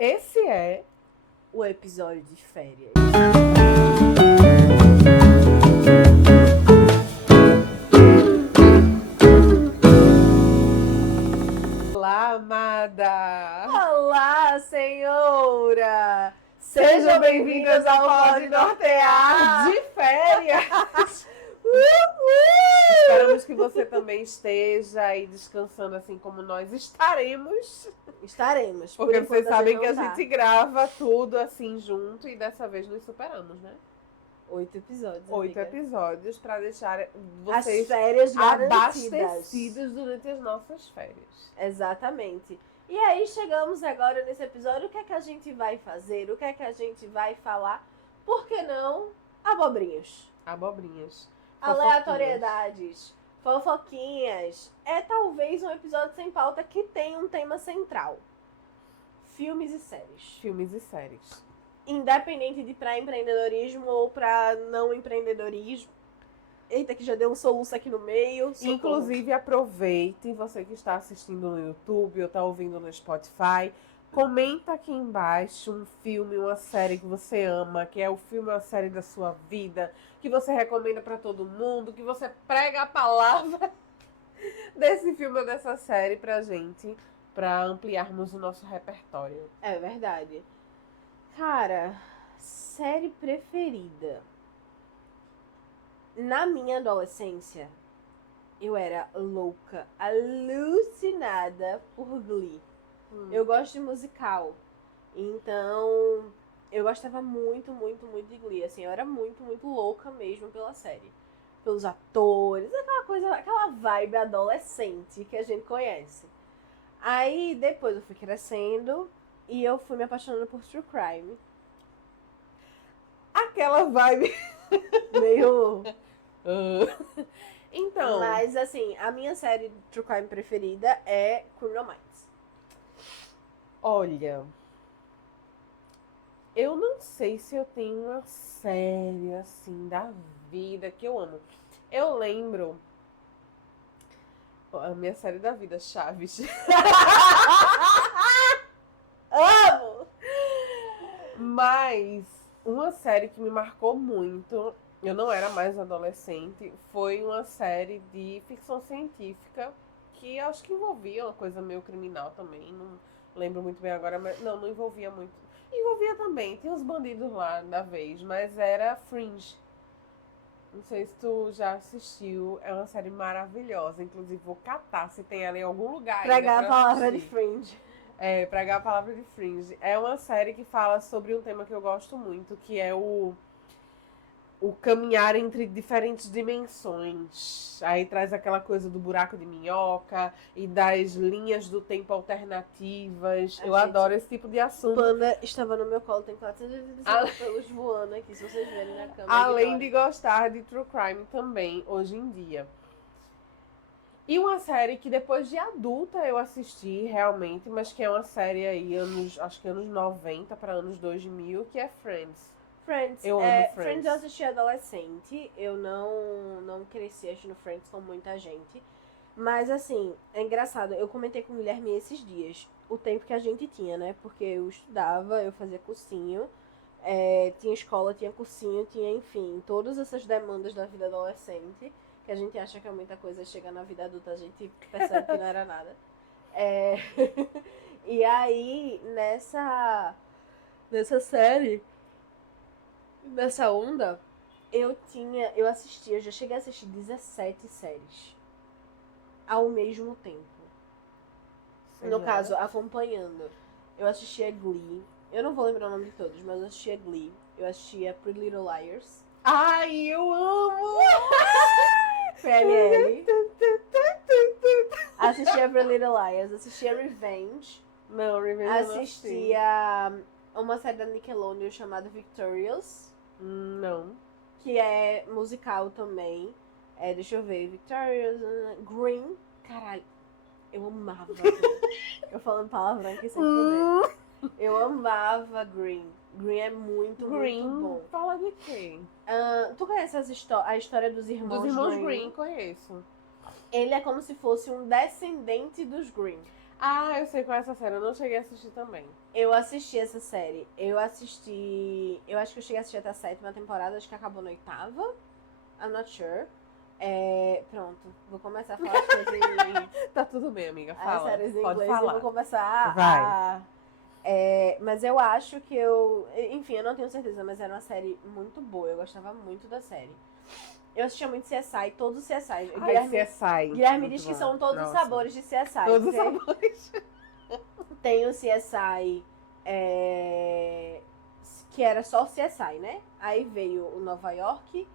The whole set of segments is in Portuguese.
Esse é o episódio de férias. Olá, amada! Olá, senhora! Sejam bem-vindas ao Pode Nortear de férias! Esperamos que você também esteja aí descansando assim como nós estaremos. Estaremos. Porque vocês sabem que a não tá. gente grava tudo assim junto e dessa vez nos superamos, né? 8 episódios, 8 amiga. episódios para deixar As vocês férias garantidas. abastecidos durante as nossas férias. Exatamente. E aí chegamos agora nesse episódio, o que é que a gente vai fazer? O que é que a gente vai falar? Por que não abobrinhos? Abobrinhas. Aleatoriedades, fofoquinhas. É talvez um episódio sem pauta que tem um tema central. Filmes e séries. Filmes e séries. Independente de pra empreendedorismo ou pra não empreendedorismo. Eita, que já deu um soluço aqui no meio. Socorro. Inclusive, aproveite, você que está assistindo no YouTube ou está ouvindo no Spotify, comenta aqui embaixo um filme, uma série que você ama, que é o filme ou a série da sua vida, que você recomenda para todo mundo, que você prega a palavra desse filme ou dessa série pra gente, pra ampliarmos o nosso repertório. É verdade. Cara, série preferida. Na minha adolescência, eu era louca, alucinada por Glee. Eu gosto de musical. Então, eu gostava muito, muito, muito de Glee. Assim, eu era muito, muito louca mesmo pela série. Pelos atores, aquela coisa, aquela vibe adolescente que a gente conhece. Aí, depois eu fui crescendo e eu fui me apaixonando por True Crime. Aquela vibe Meio... Então, Mas, assim, a minha série de True Crime preferida é Criminal Minds. olha, eu não sei se eu tenho uma série assim da vida que eu amo. Eu lembro a minha série da vida, Chaves. Amo! Mas uma série que me marcou muito, eu não era mais adolescente, foi uma série de ficção científica que acho que envolvia uma coisa meio criminal também, não lembro muito bem agora, mas não envolvia muito. Envolvia também, tinha uns bandidos lá da vez, mas era Fringe. Não sei se tu já assistiu, é uma série maravilhosa, inclusive vou catar se tem ela em algum lugar ainda Pregar a pra palavra de assistir. Fringe. É, pregar a palavra de Fringe. É uma série que fala sobre um tema que eu gosto muito, que é o caminhar entre diferentes dimensões. Aí traz aquela coisa do buraco de minhoca e das linhas do tempo alternativas. Eu adoro esse tipo de assunto. Panda estava no meu colo, tem 485 pelos voando aqui, se vocês verem na câmera. Além de gostar de True Crime também, hoje em dia. E uma série que depois de adulta eu assisti realmente, mas que é uma série aí, acho que anos 90 para anos 2000, que é Friends. Friends. Eu amo Friends. Friends eu assisti adolescente, eu não cresci assistindo Friends com muita gente. Mas assim, é engraçado, eu comentei com o Guilherme esses dias, o tempo que a gente tinha, né? Porque eu estudava, eu fazia cursinho, tinha escola, tinha cursinho, tinha, enfim, todas essas demandas da vida adolescente. Que a gente acha que é muita coisa, chega na vida adulta, a gente percebe que não era nada. E aí, nessa série, nessa onda, eu já cheguei a assistir 17 séries ao mesmo tempo. No caso, acompanhando. Eu assistia Glee, eu não vou lembrar o nome de todos, mas eu assistia Glee, eu assistia Pretty Little Liars. Ai, eu amo! PLL. Assistia Pretty Little Liars, assistia Revenge. Não, Revenge assistia uma série da Nickelodeon chamada Victorious. Não. Que é musical também. Deixa eu ver, Victorious, Green. Caralho, eu amava Green. Eu falando palavrão aqui sem poder. Eu amava Green. Green é muito, muito bom. Fala de quê? Tu conhece a história dos irmãos Green? Dos irmãos Green, conheço. Ele é como se fosse um descendente dos Green. Ah, eu sei qual é essa série. Eu não cheguei a assistir também. Eu assisti essa série. Eu assisti. Eu acho que eu cheguei a assistir até a 7ª temporada, acho que acabou na 8ª. I'm not sure. Pronto, vou começar a falar as coisas em. Tá tudo bem, amiga. As Fala. séries em Pode inglês falar. e vou começar Vai. mas eu acho que eu. Enfim, eu não tenho certeza, mas era uma série muito boa. Eu gostava muito da série. Eu assistia muito CSI, todos os CSI. Ai, CSI. Guilherme Muito diz que bom. são todos os Nossa. sabores de CSI. Todos os Tem- sabores. Tem o CSI, que era só o CSI, né? Aí veio o Nova York,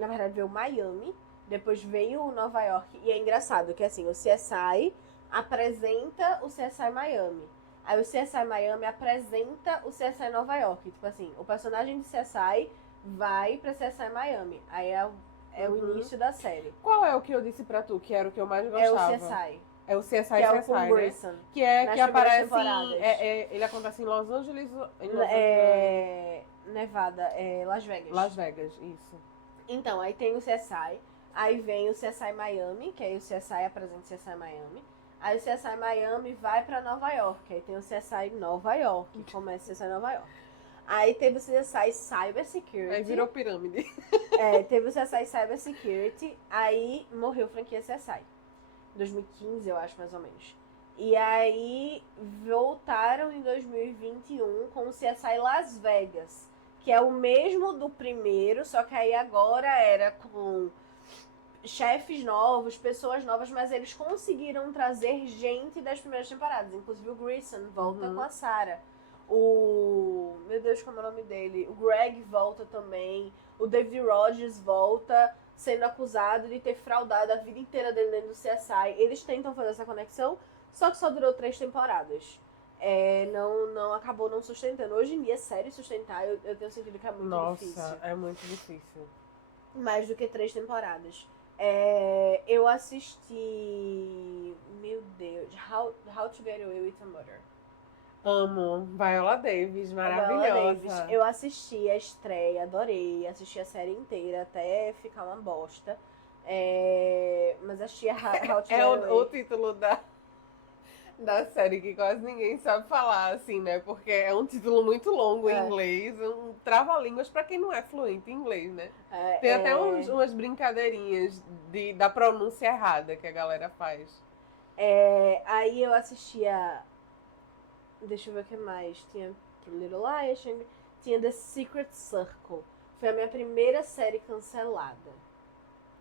na verdade veio o Miami, depois veio o Nova York. E é engraçado que assim, o CSI apresenta o CSI Miami. Aí o CSI Miami apresenta o CSI Nova York. Tipo assim, o personagem de CSI vai pra CSI Miami. Aí é o Uhum. início da série. Qual é o que eu disse pra tu, que era o que eu mais É o gostava? CSI. É o CSI, Que é o CSI, com né? Grayson. Que é nas que aparece primeiras em, temporadas. ele acontece em Los Angeles, Nevada, Las Vegas. Las Vegas, isso. Então, aí tem o CSI, aí vem o CSI Miami, que aí o CSI apresenta o CSI Miami. Aí o CSI Miami vai pra Nova York, aí tem o CSI Nova York, que começa o CSI Nova York. Aí teve o CSI Cyber Security. Aí virou pirâmide. Teve o CSI Cyber Security, aí morreu a franquia CSI. 2015, eu acho, mais ou menos. E aí voltaram em 2021 com o CSI Las Vegas, que é o mesmo do primeiro, só que aí agora era com chefes novos, pessoas novas, mas eles conseguiram trazer gente das primeiras temporadas. Inclusive o Grayson volta com a Sarah. Meu Deus, como é o nome dele? O Greg volta também. O David Rogers volta, sendo acusado de ter fraudado a vida inteira dele dentro do CSI. Eles tentam fazer essa conexão, só que só durou 3 temporadas. Não acabou não sustentando. Hoje em dia, série sustentar, eu tenho sentido que é muito difícil. Nossa, é muito difícil. Mais do que 3 temporadas. Eu assisti... Meu Deus. How to Get Away with a Murder. Amo. Viola Davis, maravilhosa. Viola Davis. Eu assisti a estreia, adorei. Assisti a série inteira até ficar uma bosta. Mas assisti a How to Get Away. O título da série que quase ninguém sabe falar, assim, né? Porque é um título muito longo em inglês, um trava-línguas pra quem não é fluente em inglês, né? Tem até umas brincadeirinhas da pronúncia errada que a galera faz. Aí eu assistia... Deixa eu ver o que mais. Tinha Little Liars, tinha The Secret Circle. Foi a minha primeira série cancelada.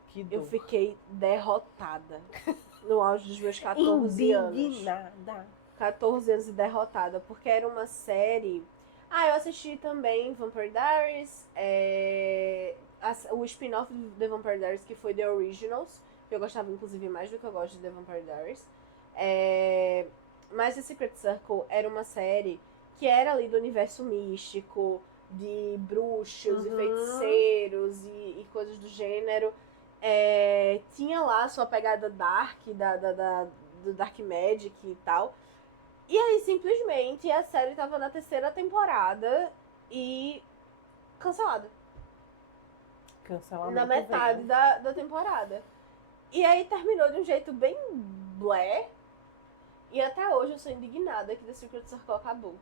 Que dor. Eu fiquei derrotada no auge dos meus 14 anos. Indignada. 14 anos e derrotada, porque era uma série... eu assisti também Vampire Diaries, o spin-off de The Vampire Diaries, que foi The Originals, que eu gostava inclusive mais do que eu gosto de The Vampire Diaries. Mas The Secret Circle era uma série que era ali do universo místico, de bruxos e feiticeiros e coisas do gênero. Tinha lá a sua pegada dark, do Dark Magic e tal. E aí, simplesmente, a série tava na 3ª temporada e cancelada. Cancelamento. Na metade da temporada. E aí terminou de um jeito bem blé. E até hoje eu sou indignada que The Secret Circle acabou.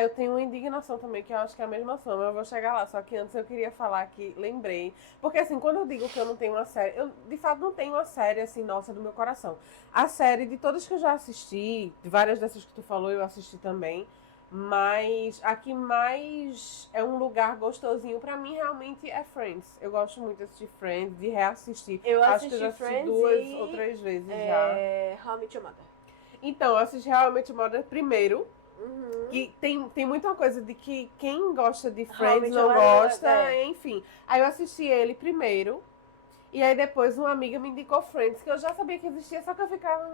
Eu tenho uma indignação também, que eu acho que é a mesma sua, mas eu vou chegar lá. Só que antes eu queria falar que lembrei. Porque assim, quando eu digo que eu não tenho uma série, eu de fato não tenho uma série assim, nossa, do meu coração. A série de todas que eu já assisti, de várias dessas que tu falou, eu assisti também. Mas a que mais é um lugar gostosinho pra mim realmente é Friends. Eu gosto muito de assistir Friends, de reassistir. Eu acho que eu já assisti assisti Friends 2 e, ou 3 vezes já. How I Met Your Mother. Então, eu assisti realmente Mother primeiro. Uhum. E tem muita coisa de que quem gosta de How I Friends Met não Your Mother, gosta, enfim. Aí eu assisti ele primeiro. E aí depois uma amiga me indicou Friends, que eu já sabia que existia, só que eu ficava,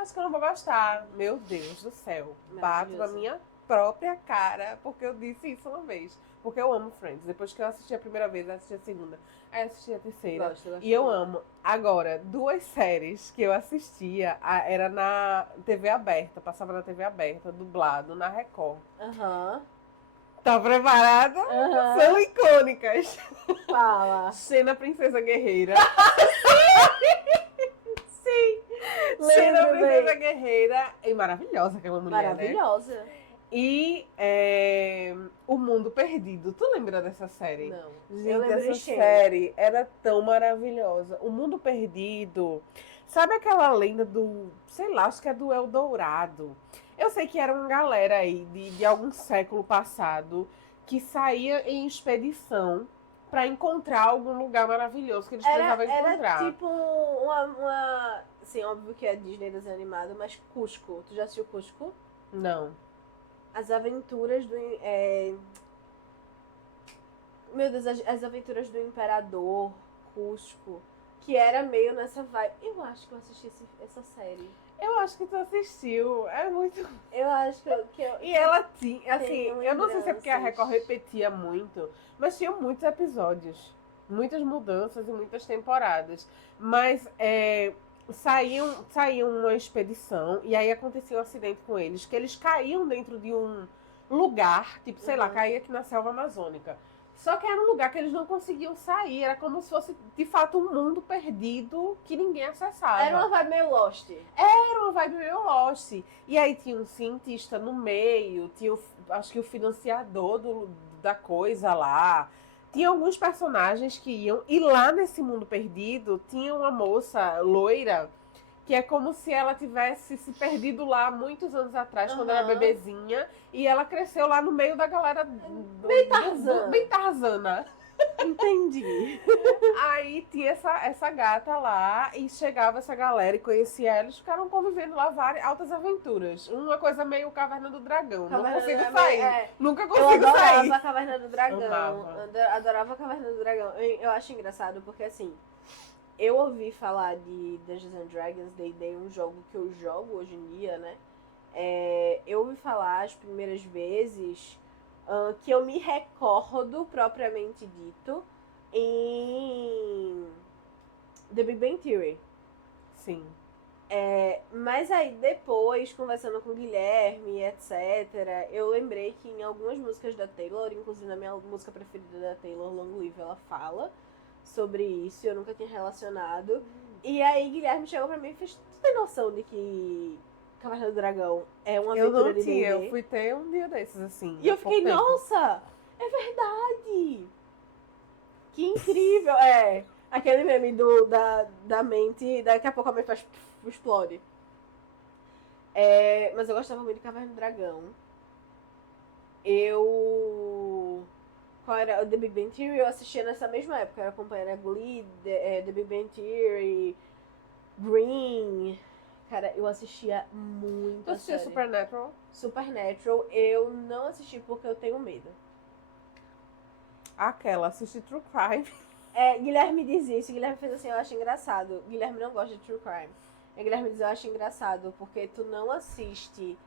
acho que eu não vou gostar. Meu Deus do céu. Bato na minha própria cara, porque eu disse isso uma vez. Porque eu amo Friends. Depois que eu assisti a primeira vez, eu assisti a segunda, aí eu assisti a terceira. Gosto E eu amo. Agora, 2 séries que eu assistia, era na TV aberta, passava na TV aberta, dublado, na Record. Tá preparada? São icônicas. Fala. Xena Princesa Guerreira. Sim. Lembra a Lembro Princesa bem. Guerreira. E maravilhosa aquela mulher, né? Maravilhosa. E O Mundo Perdido. Tu lembra dessa série? Não. Eu Gente, lembro essa de Xena. série era tão maravilhosa. O Mundo Perdido. Sabe aquela lenda do, sei lá, acho que é do Eldorado. Eu sei que era uma galera aí de algum século passado que saía em expedição pra encontrar algum lugar maravilhoso que eles precisavam Era encontrar. tipo uma. Assim, óbvio que é Disney desenho animado, mas Cusco. Tu já assistiu Cusco? Não. As aventuras do. Meu Deus, as aventuras do Imperador, Cusco. Que era meio nessa vibe. Eu acho que eu assisti essa série. Eu acho que tu assistiu. É muito. Eu acho que eu. E ela tinha, assim, Tenho eu não sei se é porque a lembranças. Record repetia muito, mas tinha muitos episódios, muitas mudanças e muitas temporadas. Mas saíam uma expedição e aí acontecia um acidente com eles, que eles caíam dentro de um lugar, tipo, sei lá, Uhum. caía aqui na selva amazônica. Só que era um lugar que eles não conseguiam sair, era como se fosse de fato um mundo perdido que ninguém acessava. Era uma vibe meio Lost. Era uma vibe meio Lost. E aí tinha um cientista no meio, tinha acho que o financiador da coisa lá. Tinha alguns personagens que iam. E lá nesse mundo perdido tinha uma moça loira que é como se ela tivesse se perdido lá muitos anos atrás, quando era Aham. bebezinha. E ela cresceu lá no meio da galera Bem Tarzan. bem Tarzana. Entendi. Aí tinha essa gata lá e chegava essa galera e conhecia ela. Eles ficaram convivendo lá várias altas aventuras. Uma coisa meio Caverna do Dragão. Não consigo sair. Nunca Eu consigo adorava sair. a Caverna do Dragão. Amava. Adorava a Caverna do Dragão. Eu acho engraçado porque assim, eu ouvi falar de Dungeons and Dragons, D&D, um jogo que eu jogo hoje em dia, né? Eu ouvi falar as primeiras vezes que eu me recordo, propriamente dito, em The Big Bang Theory. Sim. Mas aí depois, conversando com o Guilherme, etc., eu lembrei que em algumas músicas da Taylor, inclusive na minha música preferida da Taylor, Long Live, ela fala sobre isso, eu nunca tinha relacionado. E aí Guilherme chegou pra mim e fez: tu tem noção de que Caverna do Dragão é uma Eu aventura não de tinha. D&D? Eu fui ter um dia desses, assim. E eu há pouco fiquei, tempo. nossa, é verdade! Que incrível! Aquele meme da mente, daqui a pouco a mente faz, explode. Mas eu gostava muito de Caverna do Dragão. Qual era? O The Big Bang Theory eu assistia nessa mesma época. Eu acompanhava Glee, The Big Bang Theory, Green. Cara, eu assistia muito Tu a assistiu série. Supernatural? Supernatural eu não assisti porque eu tenho medo. Aquela, assisti True Crime. Guilherme diz isso. Guilherme fez assim, eu acho engraçado. Guilherme não gosta de True Crime. Guilherme diz, eu acho engraçado porque tu não assiste...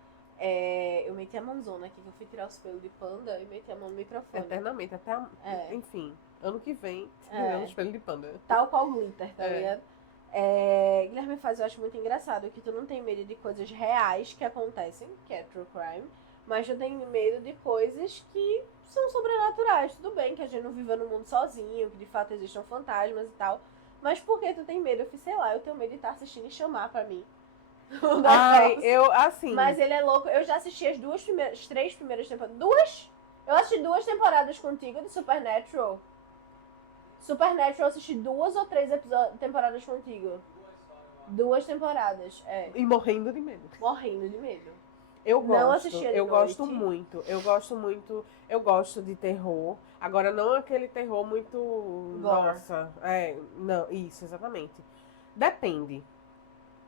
eu meti a mãozona aqui, que eu fui tirar os pelos de panda e meti a mão no microfone. Eternamente, enfim, ano que vem, tirando o espelho de panda. Tal qual glitter, tá ligado? Guilherme faz, eu acho muito engraçado que tu não tem medo de coisas reais que acontecem, que é true crime, mas tu tem medo de coisas que são sobrenaturais. Tudo bem que a gente não vive no mundo sozinho, que de fato existam fantasmas e tal, mas por que tu tem medo? Eu fiz, sei lá, eu tenho medo de estar assistindo e chamar pra mim. Assim... Mas ele é louco. Eu já assisti as 3 primeiras temporadas. Eu assisti 2 temporadas contigo de Supernatural. Supernatural eu assisti 2 ou 3 temporadas contigo. 2 temporadas, E morrendo de medo. Morrendo de medo. Eu Não gosto, assistia de eu noite. gosto muito. Eu gosto de terror. Agora, não aquele terror muito... Gore. Nossa. Não, isso, exatamente. Depende.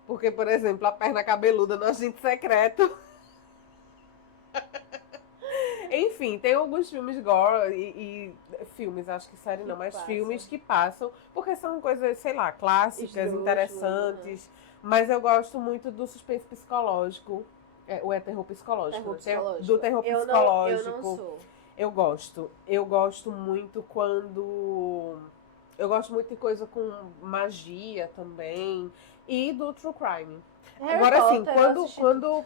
Porque, por exemplo, a perna cabeluda no Agente Secreto. Enfim, tem alguns filmes gore e filmes, acho que série não, mas passam. filmes que passam, porque são coisas, sei lá, clássicas, Esdrúxulas, interessantes. Mas eu gosto muito do suspense psicológico. Ou é terror psicológico? Do terror psicológico. Eu não sou. Eu gosto muito quando... Eu gosto muito de coisa com magia também. E do true crime. Harry Agora, assim, Potter, eu assisti quando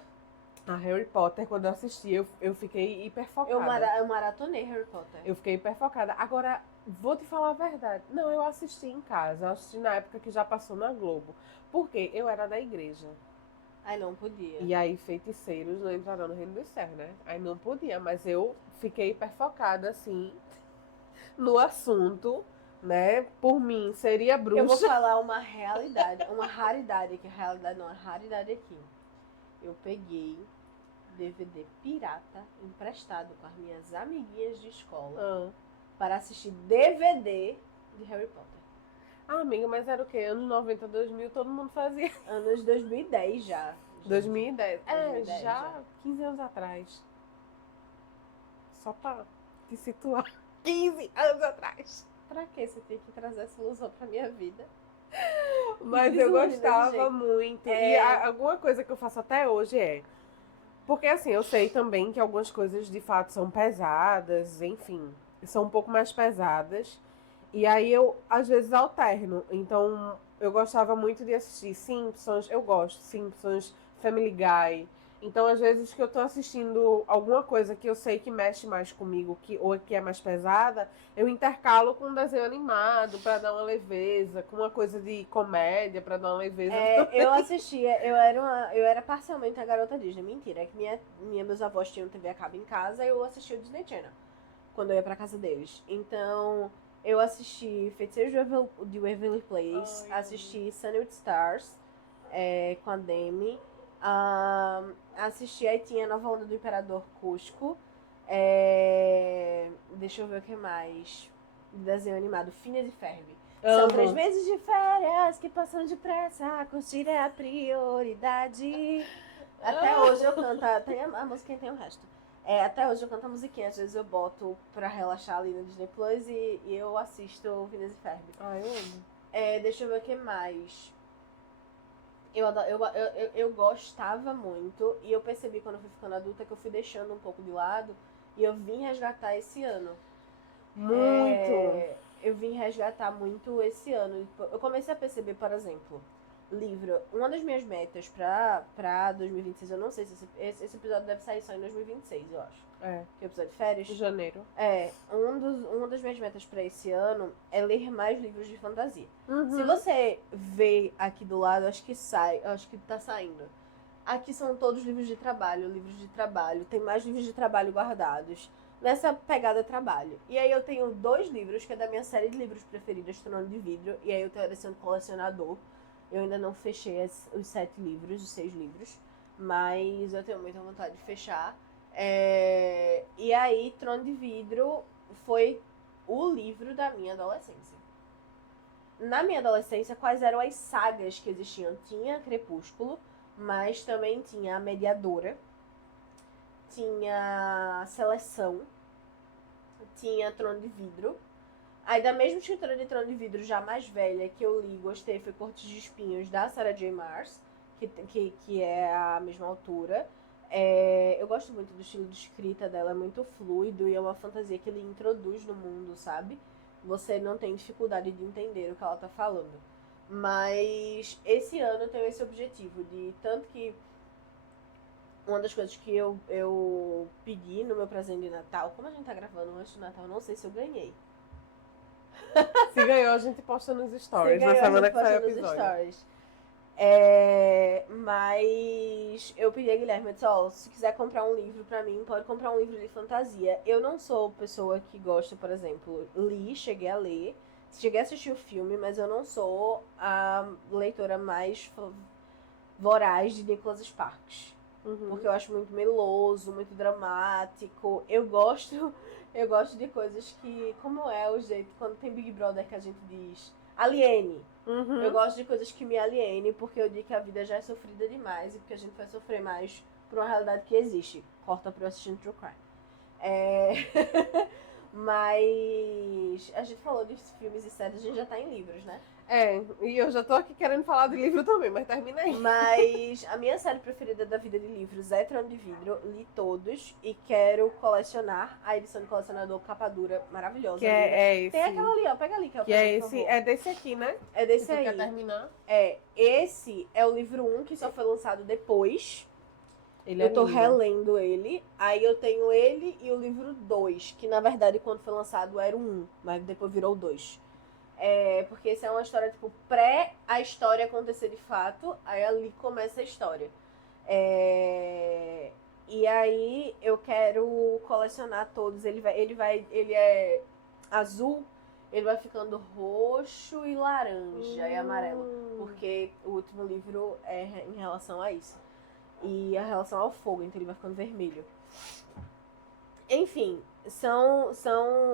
A Harry Potter, quando eu assisti, eu fiquei hiper focada. Eu maratonei Harry Potter. Eu fiquei hiper focada. Agora, vou te falar a verdade. Não, eu assisti em casa. Eu assisti na época que já passou na Globo. Porque eu era da igreja. Aí não podia. E aí, feiticeiros não entraram no reino dos céus, né? Aí não podia. Mas eu fiquei hiper focada, assim, no assunto, né? Por mim, seria bruxa. Eu vou falar uma realidade, uma raridade aqui. Realidade não, uma raridade aqui. Eu peguei DVD pirata emprestado com as minhas amiguinhas de escola para assistir DVD de Harry Potter. Ah, amiga, mas era o quê? Anos 90, 2000, todo mundo fazia. Anos 2010 já. 2010. É, 2010 já 15 anos atrás. Só pra te situar. 15 anos atrás. Pra que você tem que trazer essa ilusão pra minha vida? Mas eu gostava muito. E alguma coisa que eu faço até hoje porque assim, eu sei também que algumas coisas de fato são pesadas, enfim, são um pouco mais pesadas. E aí eu, às vezes, alterno. Então, eu gostava muito de assistir Simpsons, eu gosto, Simpsons, Family Guy. Então, às vezes que eu tô assistindo alguma coisa que eu sei que mexe mais comigo, ou que é mais pesada, eu intercalo com um desenho animado pra dar uma leveza, com uma coisa de comédia pra dar uma leveza. Eu assistia, eu era parcialmente a garota Disney. Mentira, é que meus avós tinham TV a cabo em casa e eu assistia o Disney Channel quando eu ia pra casa deles. Então, eu assisti Feiticeiros de Waverly Place, assisti Sunny with Stars com a Demi. Assisti, aí tinha a nova onda do Imperador Cusco. Deixa eu ver o que mais. Desenho animado, Phineas e Ferb. São 3 meses de férias que passam depressa, curtir é a prioridade. Até hoje eu canto, tem a musiquinha, tem o resto. Até hoje eu canto a musiquinha, às vezes eu boto pra relaxar ali no Disney Plus e eu assisto o Phineas e Ferb. Ah, eu amo. Deixa eu ver o que mais. Eu gostava muito e eu percebi quando eu fui ficando adulta que eu fui deixando um pouco de lado e eu vim resgatar esse ano. Muito! Eu vim resgatar muito esse ano. Eu comecei a perceber, por exemplo, livro. Uma das minhas metas pra 2026, eu não sei se esse episódio deve sair só em 2026, eu acho. Que é o episódio de férias. De janeiro. Uma das minhas metas pra esse ano é ler mais livros de fantasia. Uhum. Se você vê aqui do lado, acho que tá saindo. Aqui são todos livros de trabalho. Tem mais livros de trabalho guardados. Nessa pegada trabalho. E aí eu tenho 2 livros, que é da minha série de livros preferidas, Trono de Vidro. E aí eu tô sendo colecionador. Eu ainda não fechei os 7 livros, os 6 livros. Mas eu tenho muita vontade de fechar. E aí, Trono de Vidro foi o livro da minha adolescência. Na minha adolescência, quais eram as sagas que existiam? Tinha Crepúsculo, mas também tinha a Mediadora. Tinha Seleção. Tinha Trono de Vidro. Aí da mesma escritora de Trono de Vidro, já mais velha, que eu li, gostei, foi Cortes de Espinhos, da Sarah J. Maas, que é a mesma autora. Eu gosto muito do estilo de escrita dela, é muito fluido e é uma fantasia que ele introduz no mundo, sabe? Você não tem dificuldade de entender o que ela tá falando. Mas esse ano eu tenho esse objetivo de... Tanto que uma das coisas que eu pedi no meu presente de Natal, como a gente tá gravando antes do Natal, não sei se eu ganhei. Se ganhou, a gente posta nos stories na semana que sai o episódio. Mas eu pedi a Guilherme, eu disse, se quiser comprar um livro pra mim, pode comprar um livro de fantasia. Eu não sou pessoa que gosta, por exemplo, cheguei a ler, cheguei a assistir o filme, mas eu não sou a leitora mais voraz de Nicholas Sparks. Uhum. Porque eu acho muito meloso, muito dramático. Eu gosto de coisas que, como é o jeito, quando tem Big Brother que a gente diz, aliene. Uhum. Eu gosto de coisas que me alienem, porque eu digo que a vida já é sofrida demais e porque a gente vai sofrer mais por uma realidade que existe. Corta pra eu assistir True Crime. Mas a gente falou de filmes e séries, a gente já tá em livros, né? E eu já tô aqui querendo falar de livro também, mas termina aí. Mas a minha série preferida da vida de livros é Trono de Vidro, li todos e quero colecionar a edição de colecionador capa dura maravilhosa. Que é esse. Tem aquela ali, ó, pega ali. Que é esse, é desse aqui, né? É desse que aí. Quer terminar? Esse é o livro 1 que só foi lançado depois. Ele Eu é tô lindo. relendo ele, aí eu tenho ele e o livro 2, que na verdade quando foi lançado era o 1, mas depois virou o 2. Porque essa é uma história, tipo, pré a história acontecer de fato, aí ali começa a história. E aí eu quero colecionar todos. Ele é azul, ele vai ficando roxo e laranja e amarelo, porque o último livro é em relação a isso. E a relação ao fogo, então ele vai ficando vermelho. Enfim,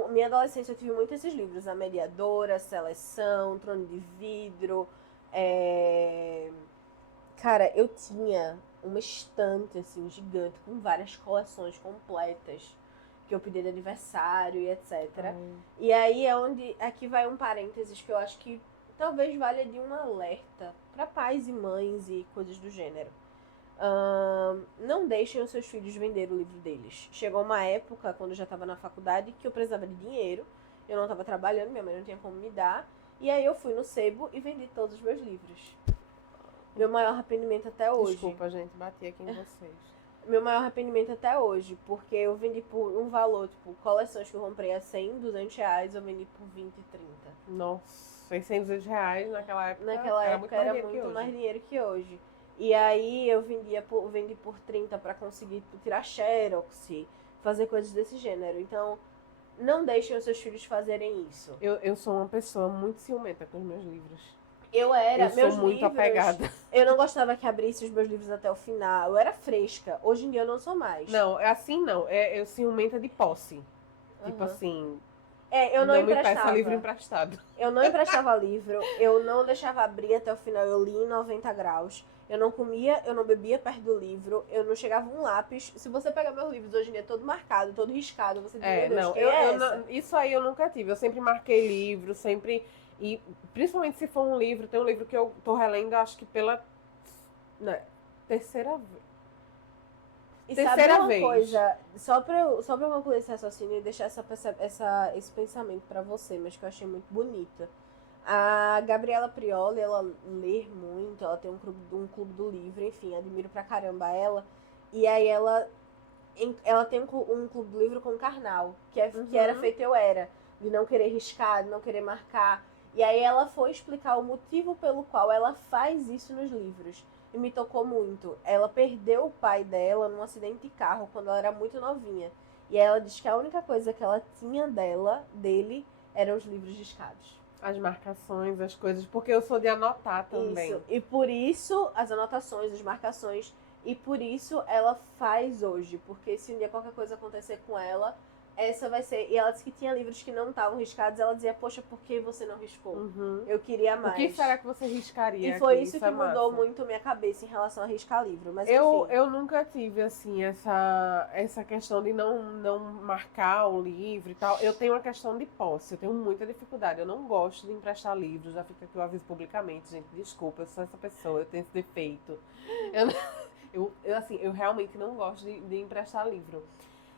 minha adolescência eu tive muito esses livros. A Mediadora, a Seleção, Trono de Vidro. Cara, eu tinha uma estante, assim, gigante, com várias coleções completas que eu pedi de aniversário e etc. E aí é onde, aqui vai um parênteses que eu acho que talvez valha de um alerta para pais e mães e coisas do gênero. Não deixem os seus filhos vender o livro deles. Chegou uma época, quando eu já estava na faculdade, que eu precisava de dinheiro. Eu não estava trabalhando, minha mãe não tinha como me dar. E aí eu fui no sebo e vendi todos os meus livros. Meu maior arrependimento até hoje. Desculpa, gente, bati aqui em vocês. Meu maior arrependimento até hoje, porque eu vendi por um valor, tipo, coleções que eu comprei a 100, 200 reais, eu vendi por 20, 30. Nossa, 600 reais naquela época. Naquela época era muito mais dinheiro que hoje. E aí eu vendi por 30 para conseguir tirar xerox, fazer coisas desse gênero. Então, não deixem os seus filhos fazerem isso. Eu sou uma pessoa muito ciumenta com os meus livros. Eu sou muito apegada. Eu não gostava que abrisse os meus livros até o final. Eu era fresca. Hoje em dia eu não sou mais. Não, é assim não. Eu ciumenta de posse. Tipo assim. Eu não me emprestava. peça livro emprestado. Eu não emprestava livro. Eu não deixava abrir até o final. Eu li em 90 graus. Eu não comia, eu não bebia perto do livro. Eu não chegava um lápis. Se você pegar meus livros hoje em dia todo marcado, todo riscado, você diz, meu Deus, não, quem é essa? Não, isso aí eu nunca tive. Eu sempre marquei livro, sempre. E principalmente se for um livro, tem um livro que eu tô relendo, acho que pela terceira vez. E terceira sabe uma vez. coisa, só pra eu concluir esse raciocínio e deixar esse pensamento pra você, mas que eu achei muito bonita. A Gabriela Prioli, ela lê muito, ela tem um clube do livro, enfim, admiro pra caramba ela. E aí ela tem um clube do livro com Karnal, que era feito eu era, de não querer riscar, de não querer marcar. E aí ela foi explicar o motivo pelo qual ela faz isso nos livros. E me tocou muito. Ela perdeu o pai dela num acidente de carro quando ela era muito novinha. E ela diz que a única coisa que ela tinha dele, eram os livros riscados. As marcações, as coisas, porque eu sou de anotar também. Isso. E por isso, as anotações, as marcações, e por isso ela faz hoje. Porque se um dia qualquer coisa acontecer com ela, essa vai ser... E ela disse que tinha livros que não estavam riscados. Ela dizia, poxa, por que você não riscou? Eu queria mais. O que será que você riscaria? E foi aqui? isso que mudou muito minha cabeça em relação a riscar livro. Mas eu nunca tive, assim, essa questão de não marcar o livro e tal. Eu tenho uma questão de posse. Eu tenho muita dificuldade. Eu não gosto de emprestar livros. Já fica aqui o aviso publicamente, gente. Desculpa, eu sou essa pessoa. Eu tenho esse defeito. Eu realmente não gosto de emprestar livro.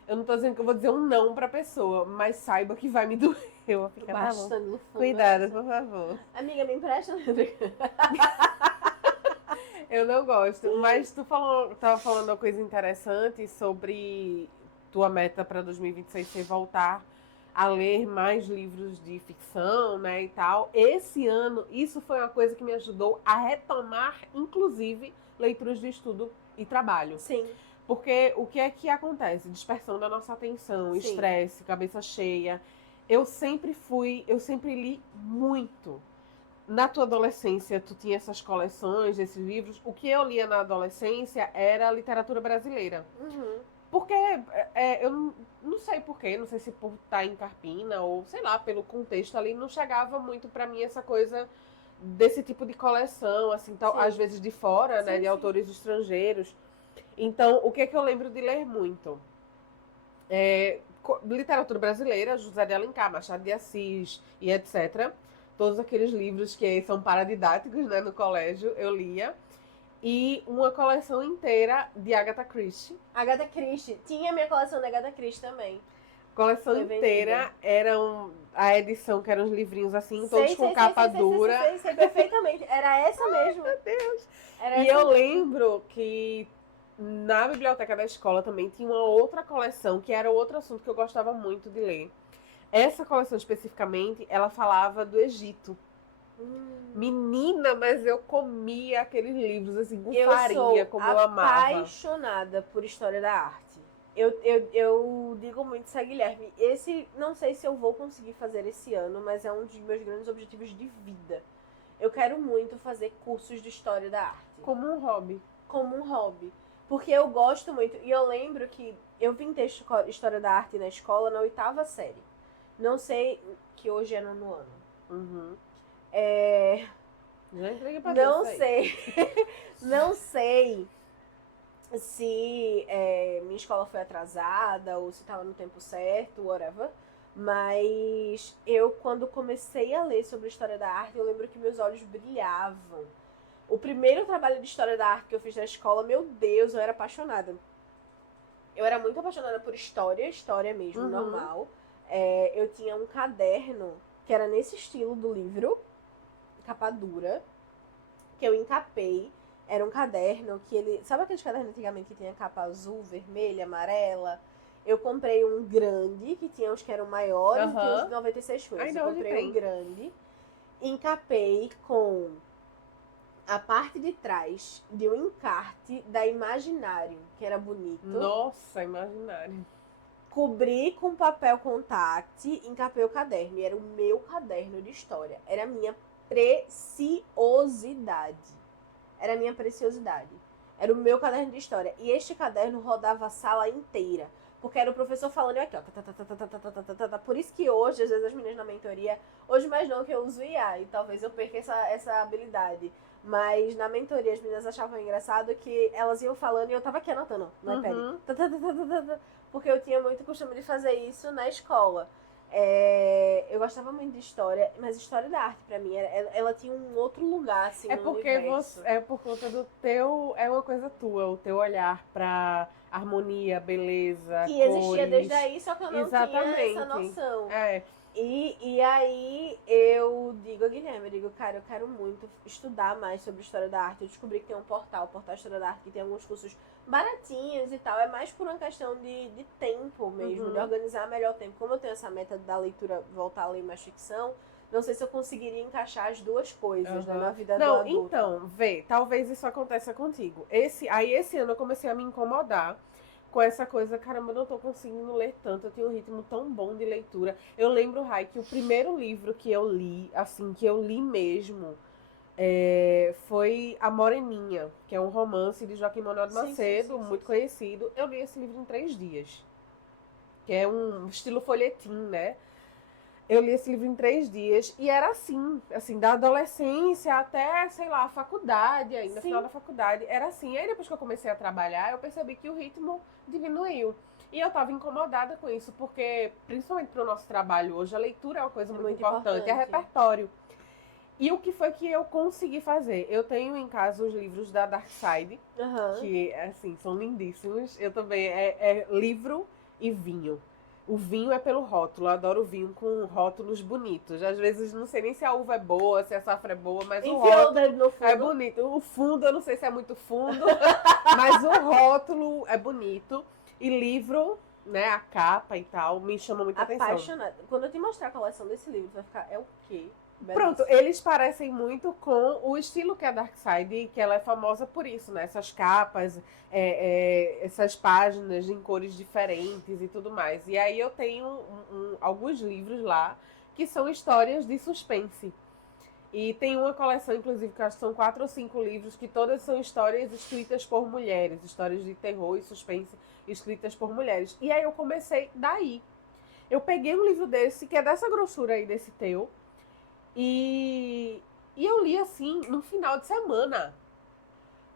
Eu não tô dizendo que eu vou dizer um não pra pessoa, mas saiba que vai me doer. Eu vou ficar bastante no fundo. Cuidado, por favor. Amiga, me empresta. Eu não gosto. Mas tu tava falando uma coisa interessante sobre tua meta pra 2026 ser voltar a ler mais livros de ficção, né, e tal. Esse ano, isso foi uma coisa que me ajudou a retomar, inclusive, leituras de estudo e trabalho. Sim. Porque o que é que acontece? Dispersão da nossa atenção, estresse, cabeça cheia. Eu sempre li muito. Na tua adolescência, tu tinha essas coleções, esses livros. O que eu lia na adolescência era literatura brasileira. Porque eu não sei porquê, não sei se por estar em Carpina ou, sei lá, pelo contexto ali, não chegava muito pra mim essa coisa desse tipo de coleção, assim, tal, às vezes de fora, né, de autores estrangeiros. Então, o que é que eu lembro de ler muito? Literatura brasileira, José de Alencar, Machado de Assis e etc. Todos aqueles livros que são paradidáticos, né, no colégio, eu lia. E uma coleção inteira de Agatha Christie. Agatha Christie. Tinha minha coleção de Agatha Christie também. Coleção inteira eram a edição, que eram os livrinhos assim, todos com capa dura. Sei perfeitamente. Era essa mesmo. Meu Deus. E eu lembro que na biblioteca da escola também tinha uma outra coleção, que era outro assunto que eu gostava muito de ler. Essa coleção especificamente, ela falava do Egito. Menina, mas eu comia aqueles livros assim com farinha, como eu amava. Eu sou apaixonada por história da arte. Eu digo muito isso a Guilherme. Esse, não sei se eu vou conseguir fazer esse ano, mas é um dos meus grandes objetivos de vida. Eu quero muito fazer cursos de história da arte. Como um hobby. Como um hobby. Porque eu gosto muito. E eu lembro que eu vim ter história da arte na escola na 8ª série. Não sei, que hoje é 9º ano. Uhum. Já entreguei pra não sei. Não sei se minha escola foi atrasada ou se estava no tempo certo, whatever. Mas eu, quando comecei a ler sobre a história da arte, eu lembro que meus olhos brilhavam. O primeiro trabalho de história da arte que eu fiz na escola, meu Deus, eu era apaixonada. Eu era muito apaixonada por história mesmo, normal. Eu tinha um caderno que era nesse estilo do livro, capa dura, que eu encapei. Era um caderno que ele... Sabe aqueles cadernos antigamente que tinha capa azul, vermelha, amarela? Eu comprei um grande, que tinha uns que eram maiores, e tinha uns de 96 folhas. Eu comprei um grande, encapei com a parte de trás de um encarte da Imaginário, que era bonito. Nossa, Imaginário. Cobri com papel contact, encapei o caderno. E era o meu caderno de história. Era a minha preciosidade. Era a minha preciosidade. Era o meu caderno de história. E este caderno rodava a sala inteira. Porque era o professor falando aqui, ó. Por isso que hoje, às vezes, as meninas na mentoria... Hoje mais não, que eu uso IA. E talvez eu perca essa habilidade. Mas na mentoria as meninas achavam engraçado que elas iam falando e eu tava aqui anotando no iPad. Porque eu tinha muito costume de fazer isso na escola. Eu gostava muito de história, mas história da arte pra mim, ela tinha um outro lugar, assim, no universo. É por conta do teu... É uma coisa tua, o teu olhar pra harmonia, beleza, que cores. Existia desde aí, só que eu não tinha essa noção. E aí eu digo a Guilherme, cara, eu quero muito estudar mais sobre história da arte. Eu descobri que tem um portal História da Arte, que tem alguns cursos baratinhos e tal. É mais por uma questão de tempo mesmo, de organizar melhor o tempo. Como eu tenho essa meta da leitura, voltar a ler mais ficção, não sei se eu conseguiria encaixar as duas coisas, né, na vida do adulto. Então, talvez isso aconteça contigo. Esse ano eu comecei a me incomodar com essa coisa, caramba, eu não tô conseguindo ler tanto, eu tenho um ritmo tão bom de leitura. Eu lembro, Rai, que o primeiro livro que eu li, assim, que eu li mesmo, foi A Moreninha, que é um romance de Joaquim Manuel de Macedo, muito conhecido. Eu li esse livro em 3 dias, que é um estilo folhetim, né? Eu li esse livro em 3 dias e era assim, da adolescência até, sei lá, a faculdade ainda, final da faculdade, era assim. Aí depois que eu comecei a trabalhar, eu percebi que o ritmo diminuiu. E eu tava incomodada com isso, porque, principalmente pro nosso trabalho hoje, a leitura é uma coisa muito importante, é repertório. E o que foi que eu consegui fazer? Eu tenho em casa os livros da Dark Side, que, assim, são lindíssimos. Eu também, é livro e vinho. O vinho é pelo rótulo, eu adoro vinho com rótulos bonitos. Às vezes não sei nem se a uva é boa, se a safra é boa, mas o rótulo é bonito. O fundo, eu não sei se é muito fundo, mas o rótulo é bonito. E livro, né, a capa e tal, me chama muita atenção. Apaixonada. Quando eu te mostrar a coleção desse livro, vai ficar, é o quê? Belíssimo. Pronto, eles parecem muito com o estilo que é a Darkside, que ela é famosa por isso, né? Essas capas, essas páginas em cores diferentes e tudo mais. E aí eu tenho alguns livros lá que são histórias de suspense. E tem uma coleção, inclusive, que acho que são 4 ou 5 livros, que todas são histórias escritas por mulheres, histórias de terror e suspense escritas por mulheres. E aí eu comecei daí. Eu peguei um livro desse, que é dessa grossura aí, desse teu, e eu li assim, no final de semana.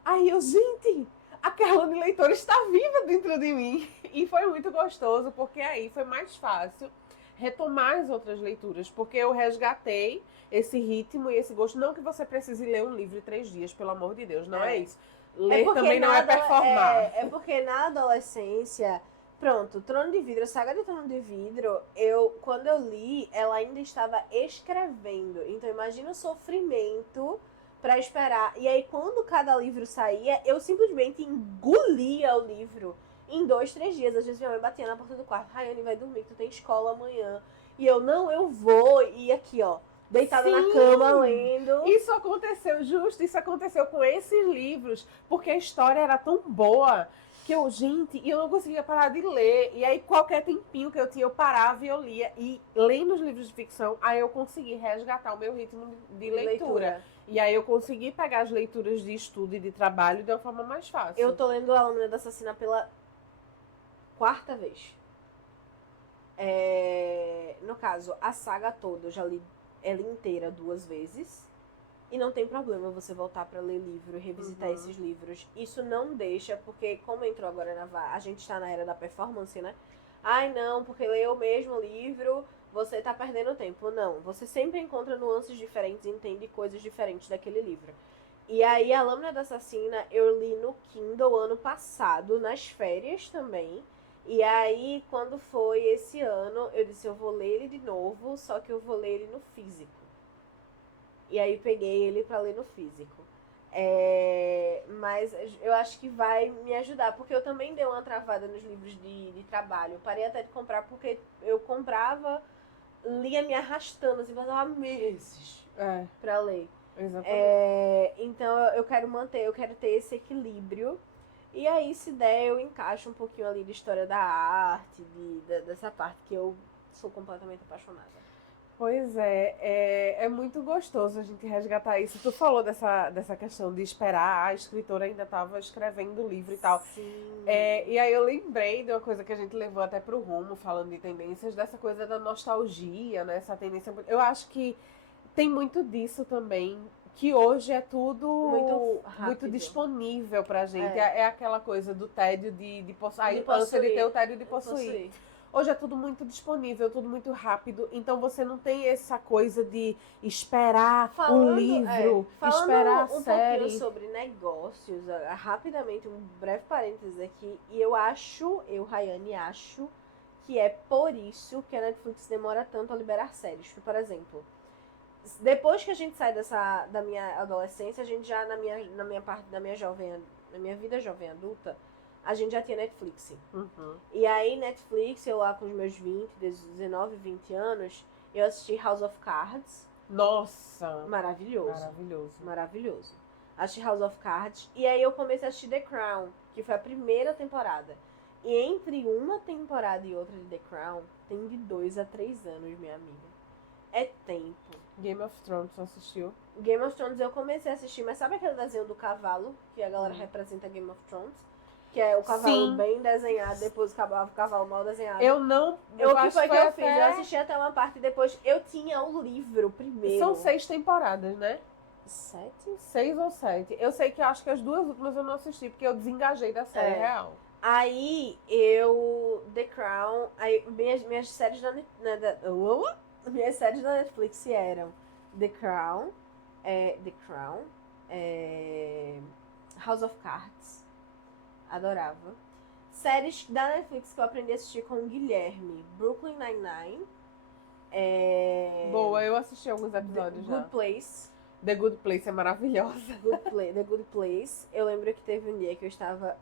Aí eu, gente, a Caroline Leitora está viva dentro de mim. E foi muito gostoso, porque aí foi mais fácil retomar as outras leituras, porque eu resgatei esse ritmo e esse gosto. Não que você precise ler um livro em 3 dias, pelo amor de Deus, não é isso. Ler também não é performar. É porque na adolescência... Pronto, Trono de Vidro, a saga de Trono de Vidro, quando eu li, ela ainda estava escrevendo. Então imagina o sofrimento pra esperar. E aí, quando cada livro saía, eu simplesmente engolia o livro em 2, 3 dias. Às vezes minha mãe batia na porta do quarto. Rayane, vai dormir, tu tem escola amanhã. E eu, não, eu vou. E aqui, ó, deitada na cama, lendo. Isso aconteceu, justo, isso aconteceu com esses livros, porque a história era tão boa que eu não conseguia parar de ler. E aí, qualquer tempinho que eu tinha, eu parava e eu lia. E lendo os livros de ficção, aí eu consegui resgatar o meu ritmo de leitura. E aí eu consegui pegar as leituras de estudo e de trabalho de uma forma mais fácil. Eu tô lendo A Lâmina da Assassina pela 4ª vez. No caso, a saga toda, eu já li ela inteira 2 vezes. E não tem problema você voltar pra ler livro e revisitar esses livros. Isso não deixa, porque como entrou agora a gente tá na era da performance, né? Ai, não, porque leu o mesmo livro, você tá perdendo tempo. Não, você sempre encontra nuances diferentes e entende coisas diferentes daquele livro. E aí, A Lâmina da Assassina, eu li no Kindle ano passado, nas férias também. E aí, quando foi esse ano, eu disse, eu vou ler ele de novo, só que eu vou ler ele no físico. E aí peguei ele pra ler no físico. Mas eu acho que vai me ajudar, porque eu também dei uma travada nos livros de trabalho. Parei até de comprar, porque eu comprava, lia me arrastando, assim, passava meses pra ler. Exatamente. Então eu quero eu quero ter esse equilíbrio. E aí, se der, eu encaixo um pouquinho ali de história da arte, dessa parte que eu sou completamente apaixonada. Pois é muito gostoso a gente resgatar isso. Tu falou dessa questão de esperar, a escritora ainda estava escrevendo o livro e tal. Sim. E aí eu lembrei de uma coisa que a gente levou até pro rumo, falando de tendências, dessa coisa da nostalgia, né? Essa tendência. Eu acho que tem muito disso também, que hoje é tudo muito disponível pra gente. É aquela coisa do tédio de possuir. A ânsia de ter o tédio de possuir. Hoje é tudo muito disponível, tudo muito rápido. Então você não tem essa coisa de esperar um livro, esperar a série. Falando um pouquinho sobre negócios, rapidamente, um breve parênteses aqui. E Rayane, acho que é por isso que a Netflix demora tanto a liberar séries. Por exemplo, depois que a gente sai da minha adolescência, a gente já na minha vida jovem adulta, a gente já tinha Netflix. E aí, Netflix, eu lá com os meus 19, 20 anos, eu assisti House of Cards. Nossa! Maravilhoso. Assisti House of Cards. E aí eu comecei a assistir The Crown, que foi a primeira temporada. E entre uma temporada e outra de The Crown, tem de 2 a 3 anos, minha amiga. É tempo. Game of Thrones, você assistiu? Game of Thrones eu comecei a assistir, mas sabe aquele desenho do cavalo, que a galera representa Game of Thrones? Que é o cavalo bem desenhado, depois o cavalo mal desenhado. O que foi que eu fiz? Eu assisti até uma parte e depois eu tinha o livro primeiro. São 6 temporadas, né? 7? 6 ou 7. Eu sei que acho que as 2 últimas eu não assisti, porque eu desengajei da série real. Aí, The Crown, minhas séries minhas séries da Netflix eram The Crown, House of Cards, adorava. Séries da Netflix que eu aprendi a assistir com o Guilherme, Brooklyn Nine-Nine. Boa, eu assisti alguns episódios já. Good Place. The Good Place é maravilhosa. The Good Place. Eu lembro que teve um dia que eu estava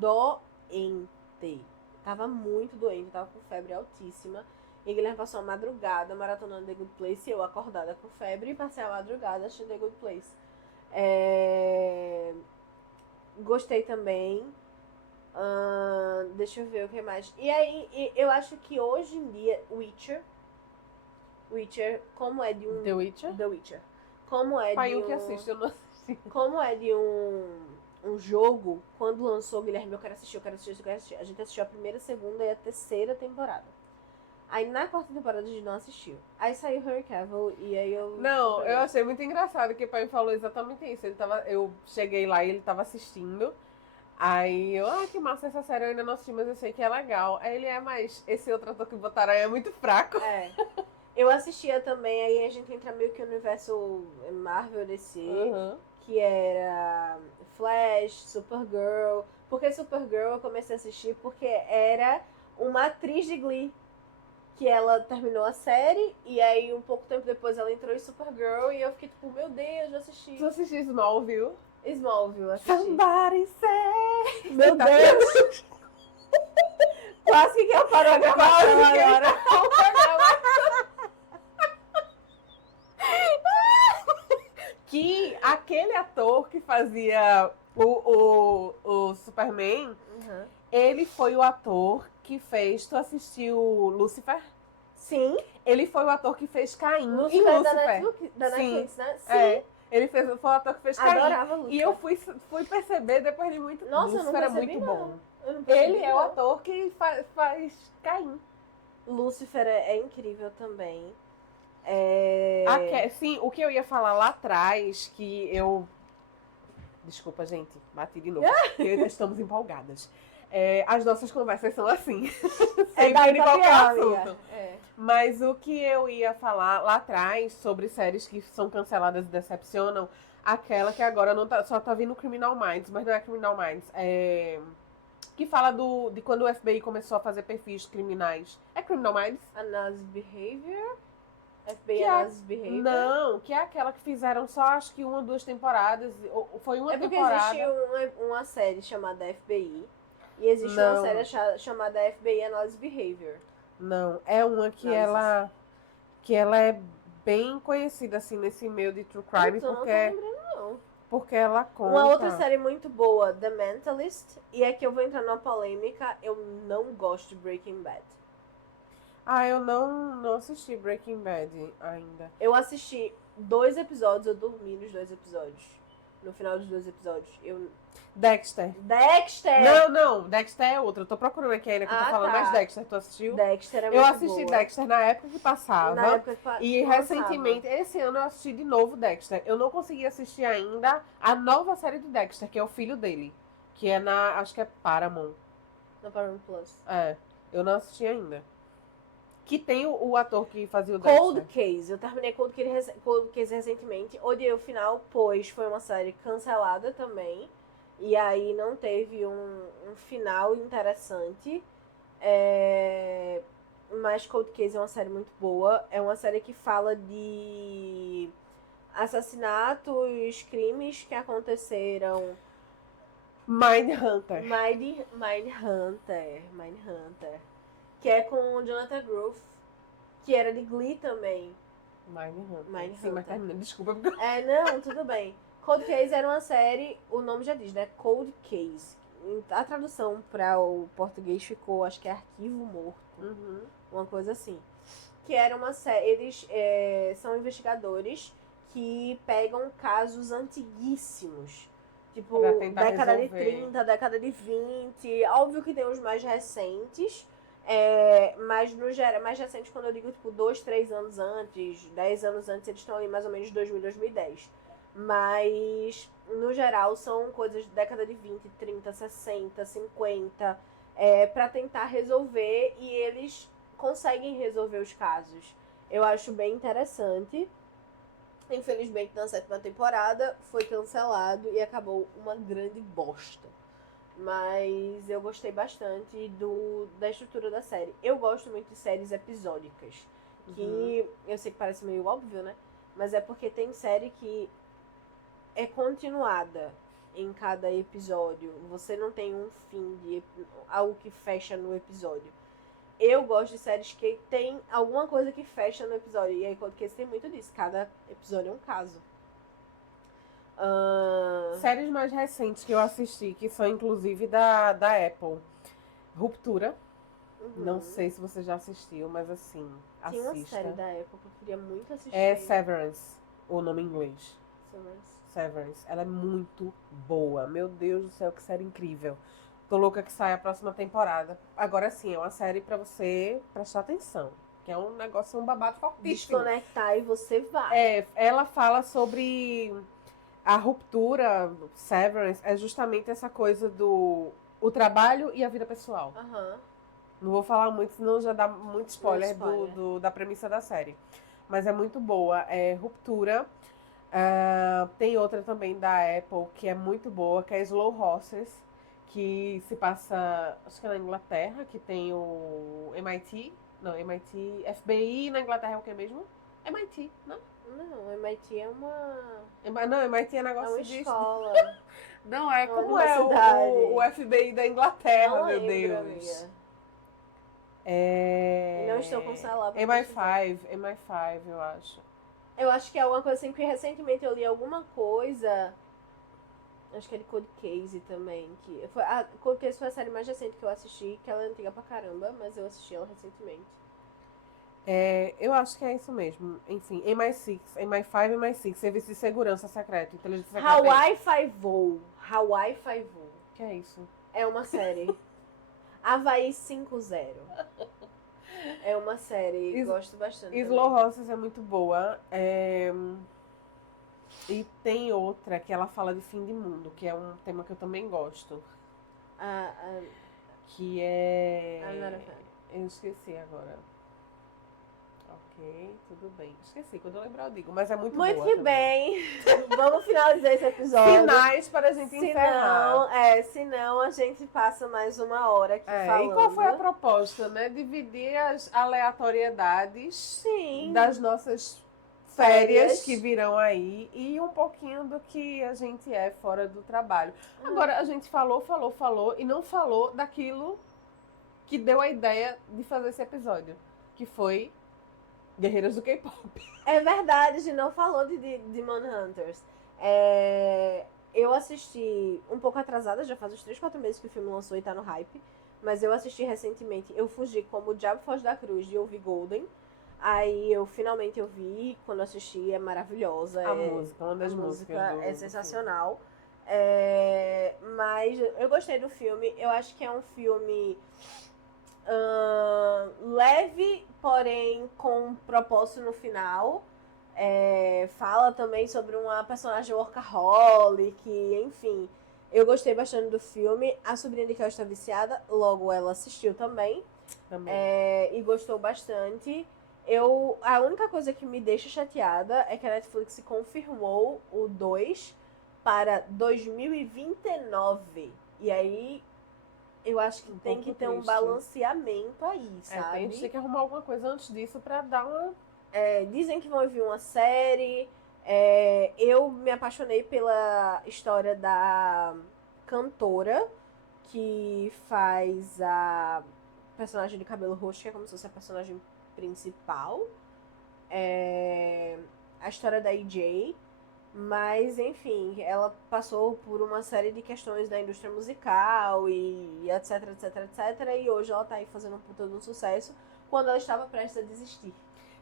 doente. Tava muito doente, tava com febre altíssima. E Guilherme passou a madrugada maratonando The Good Place. E eu acordada com febre e passei a madrugada assistindo The Good Place. Gostei também. Deixa eu ver o que mais. E aí, eu acho que hoje em dia, Witcher, como é de um... The Witcher? The Witcher. Como é Pai, de um... que assiste, eu não assisti. Como é de um jogo, quando lançou o Guilherme, eu quero assistir. A gente assistiu a primeira, a segunda e a terceira temporada. Aí na 4ª temporada a gente não assistiu. Aí saiu Henry Cavill e aí eu... Não, eu achei muito engraçado que o pai falou exatamente isso. Eu cheguei lá e ele tava assistindo. Aí eu, que massa essa série, eu ainda não assisti, mas eu sei que é legal. Aí ele mas esse outro ator que botaram aí é muito fraco. Eu assistia também, aí a gente entra meio que no universo Marvel DC, que era Flash, Supergirl. Porque Supergirl eu comecei a assistir porque era uma atriz de Glee. que ela terminou a série e aí um pouco tempo depois ela entrou em Supergirl e eu fiquei tipo, meu Deus, eu assisti. Tu assistiu Smallville? Smallville, assisti. Somebody say... Meu Deus! Quase que eu paro a gravação agora. Que aquele ator que fazia o Superman, ele foi o ator que fez... Tu assistiu Lucifer? Sim. Ele foi o ator que fez Caim em Lucifer da Sim. Netflix, né? Sim. É. Ele foi o ator que fez Caim. Adorava Lucifer. E eu fui perceber depois de muito... Nossa, Lucifer eu não era percebi, muito não. bom. Eu não percebi, Ele é o ator que faz Caim. Lucifer é incrível também. Sim, o que eu ia falar lá atrás, que eu... Desculpa, gente, bati de novo. Estamos empolgadas. As nossas conversas são assim. Sempre de qualquer assunto. Mas o que eu ia falar lá atrás sobre séries que são canceladas e decepcionam, aquela que agora não só tá vindo Criminal Minds, mas não é Criminal Minds. Que fala de quando o FBI começou a fazer perfis criminais. É Criminal Minds? Analysis Behavior? FBI Que Analysis Behavior? Não, que é aquela que fizeram só acho que 1 ou 2 temporadas. Foi uma temporada. É porque existe uma série chamada FBI e existe uma série chamada FBI Analysis Behavior. Não, é uma que ela é bem conhecida assim nesse meio de true crime porque ela conta. Uma outra série muito boa, The Mentalist, e é que eu vou entrar numa polêmica, eu não gosto de Breaking Bad. Eu não assisti Breaking Bad ainda. Eu assisti 2 episódios, eu dormi nos 2 episódios. No final dos 2 episódios. Dexter! Não, Dexter é outra. Eu tô procurando aqui ainda que eu tô falando, mas Dexter, tu assistiu? Dexter é muito Eu assisti boa. Dexter na época que passava. Na época que e recentemente, esse ano eu assisti de novo Dexter. Eu não consegui assistir ainda a nova série do Dexter, que é o filho dele. Que é acho que é Paramount. Na Paramount Plus. Eu não assisti ainda. Que tem o ator que fazia o Dexter. Cold Case. Eu terminei Cold Case recentemente. Odiei o final, pois foi uma série cancelada também. E aí não teve um final interessante. Mas Cold Case é uma série muito boa. É uma série que fala de assassinatos, crimes que aconteceram. Mindhunter. Mindhunter. Que é com o Jonathan Groff, que era de Glee também. Mindhunter. Sim, mas termina. Desculpa. Não, tudo bem. Cold Case era uma série, o nome já diz, né? Cold Case. A tradução para o português ficou, acho que é Arquivo Morto. Uma coisa assim. Que era uma série. Eles são investigadores que pegam casos antiguíssimos. Tipo, década de 30, década de 20. Óbvio que tem os mais recentes. Mas no geral, mais recentes, quando eu digo tipo 2, 3 anos antes, 10 anos antes, eles estão ali mais ou menos 2000, 2010. Mas no geral são coisas de década de 20, 30, 60, 50, pra tentar resolver, e eles conseguem resolver os casos. Eu acho bem interessante. Infelizmente na 7ª temporada foi cancelado e acabou uma grande bosta. Mas eu gostei bastante da estrutura da série. Eu gosto muito de séries episódicas. Que eu sei que parece meio óbvio, né? Mas é porque tem série que é continuada em cada episódio. Você não tem um fim de algo que fecha no episódio. Eu gosto de séries que tem alguma coisa que fecha no episódio. E aí, porque tem muito disso. Cada episódio é um caso. Séries mais recentes que eu assisti, que são inclusive da Apple. Ruptura. Não sei se você já assistiu, mas assim, assista. Tem uma série da Apple que eu queria muito assistir. É Severance, o nome em inglês. Severance. Ela é muito boa. Meu Deus do céu, que série incrível. Tô louca que saia a próxima temporada. Agora sim, é uma série pra você prestar atenção. Que é um negócio, um babado fortíssimo. Desconectar e você vai. Ela fala sobre a ruptura, Severance, é justamente essa coisa do o trabalho e a vida pessoal. Não vou falar muito, senão já dá muito spoiler, da premissa da série. Mas é muito boa. É Ruptura. Tem outra também da Apple que é muito boa, que é Slow Horses, que se passa, acho que é na Inglaterra, que tem o MIT, Não, MIT. FBI na Inglaterra é o que mesmo? MIT, não? Não, MIT é uma... Não, MIT é negócio É uma de... escola. Não, é É uma como é universidade. o FBI da Inglaterra, Não meu lembro, Deus. amiga. É... E não estou com o celular pra MI5, eu acho. Eu acho que é uma coisa assim, que recentemente eu li alguma coisa. Acho que é de Cold Case também. Cold Case foi a série mais recente que eu assisti, que ela é antiga pra caramba, mas eu assisti ela recentemente. Eu acho que é isso mesmo. Enfim, MI6, MI5 e MI6, Serviço de Segurança Secreto, Inteligência Secreta. Hawaii Five-O. Hawaii Five-O. Que é isso? É uma série. Havaí 5-0. É uma série, gosto bastante. Slow Horses é muito boa. E tem outra que ela fala de fim de mundo, que é um tema que eu também gosto. Que é... I'm not a fan. Eu esqueci agora. Ok, tudo bem. Esqueci, quando eu lembrar eu digo, mas é muito boa. Muito que bem. Vamos finalizar esse episódio. Finais para a gente encerrar. Senão a gente passa mais uma hora aqui falando. E qual foi a proposta, né? Dividir as aleatoriedades das nossas férias que virão aí e um pouquinho do que a gente é fora do trabalho. Agora, a gente falou e não falou daquilo que deu a ideia de fazer esse episódio, que foi Guerreiras do K-pop. É verdade, a gente não falou de Demon Hunters. Eu assisti um pouco atrasada, já faz uns 3-4 meses que o filme lançou e tá no hype. Mas eu assisti recentemente, eu fugi como o Diabo Foge da Cruz de ouvir Golden. Aí finalmente eu vi, quando eu assisti, é maravilhosa. A música, uma das músicas é sensacional. Mas eu gostei do filme, eu acho que é um filme leve, porém com um propósito no final. Fala também sobre uma personagem workaholic, enfim. Eu gostei bastante do filme. A sobrinha de Kel está viciada, logo ela assistiu também. E gostou bastante. A única coisa que me deixa chateada é que a Netflix confirmou o 2 para 2029. E aí eu acho que tem que ter um balanceamento aí, sabe? A gente tem que arrumar alguma coisa antes disso pra dar uma... Dizem que vão vir uma série. Eu me apaixonei pela história da cantora que faz a personagem de cabelo roxo, que é como se fosse a personagem principal. A história da EJ. Mas, enfim, ela passou por uma série de questões da indústria musical e etc, etc, etc. E hoje ela tá aí fazendo um puta de um sucesso quando ela estava prestes a desistir.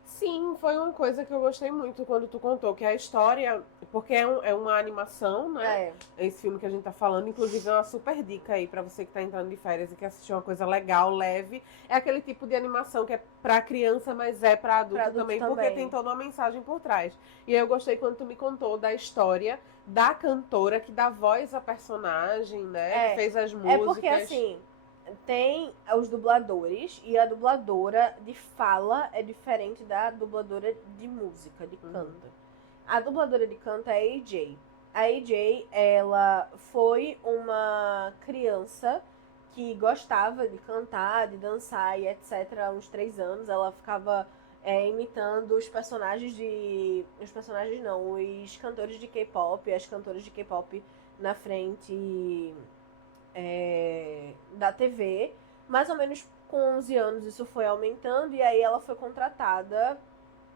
Sim, foi uma coisa que eu gostei muito quando tu contou, que a história, porque é uma animação, né? Esse filme que a gente tá falando, inclusive é uma super dica aí pra você que tá entrando de férias e quer assistir uma coisa legal, leve. É aquele tipo de animação que é pra criança, mas é pra adulto também, porque tem toda uma mensagem por trás. E eu gostei quando tu me contou da história da cantora que dá voz à personagem, né? Que fez as músicas. É porque assim... Tem os dubladores e a dubladora de fala é diferente da dubladora de música, de canto. A dubladora de canto é a AJ. A AJ, ela foi uma criança que gostava de cantar, de dançar e etc. Há uns 3 anos. Ela ficava imitando os personagens os cantores de K-pop, as cantoras de K-pop na frente... da TV. Mais ou menos com 11 anos isso foi aumentando e aí ela foi contratada,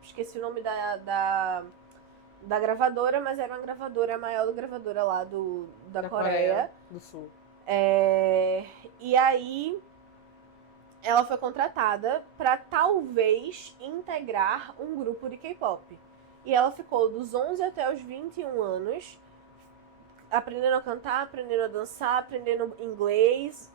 esqueci o nome da gravadora, mas era uma gravadora, a maior gravadora lá da Coreia do Sul. E aí ela foi contratada para talvez integrar um grupo de K-pop. E ela ficou dos 11 até os 21 anos aprendendo a cantar, aprendendo a dançar, aprendendo inglês,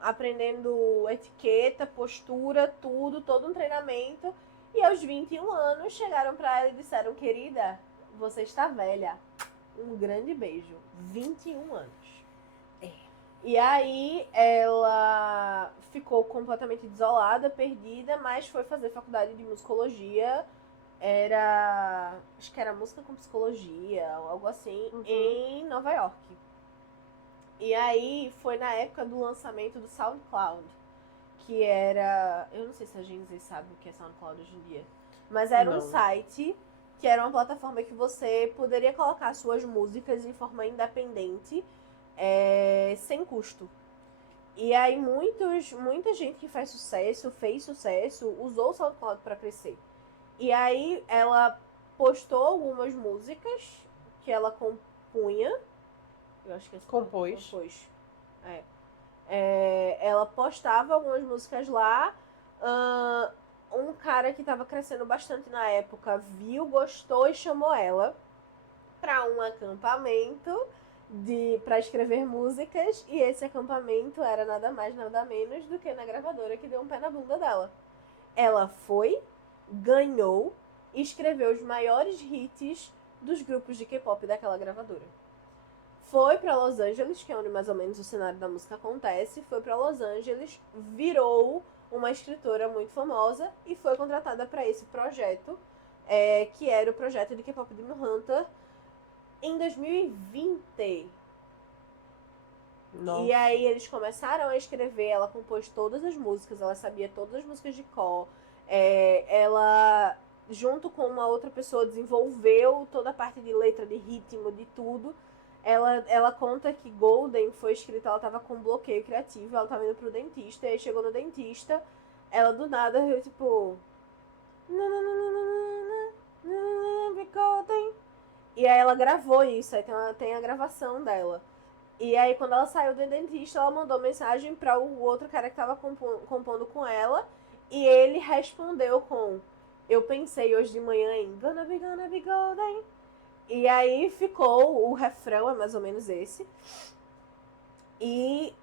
aprendendo etiqueta, postura, tudo, todo um treinamento. E aos 21 anos chegaram pra ela e disseram: querida, você está velha. Um grande beijo. 21 anos. E aí ela ficou completamente desolada, perdida, mas foi fazer faculdade de musicologia. Acho que era música com psicologia, algo assim, em Nova York. E aí foi na época do lançamento do SoundCloud, que era... Eu não sei se a gente sabe o que é SoundCloud hoje em dia. Mas era um Não. site que era uma plataforma que você poderia colocar suas músicas em forma independente, sem custo. E aí muita gente que fez sucesso, usou o SoundCloud para crescer. E aí ela postou algumas músicas que ela compunha. Eu acho que Compôs. Ela postava algumas músicas lá. Um cara que tava crescendo bastante na época viu, gostou e chamou ela para um acampamento para escrever músicas. E esse acampamento era nada mais, nada menos do que na gravadora que deu um pé na bunda dela. Ela foi, ganhou e escreveu os maiores hits dos grupos de K-pop daquela gravadora. Foi pra Los Angeles, que é onde mais ou menos o cenário da música acontece. Foi pra Los Angeles, virou uma escritora muito famosa e foi contratada para esse projeto, que era o projeto de K-pop Demon Hunter, em 2020. Nossa. E aí eles começaram a escrever, ela compôs todas as músicas, ela sabia todas as músicas de cor. Ela, junto com uma outra pessoa, desenvolveu toda a parte de letra, de ritmo, de tudo. Ela conta que Golden foi escrita, ela tava com bloqueio criativo, ela tava indo pro dentista, e aí chegou no dentista, ela do nada viu tipo... Golden. E aí ela gravou isso, aí tem a gravação dela. E aí quando ela saiu do dentista, ela mandou mensagem para o outro cara que tava compondo com ela, e ele respondeu com: eu pensei hoje de manhã em Gonna be golden. E aí ficou, o refrão é mais ou menos esse. E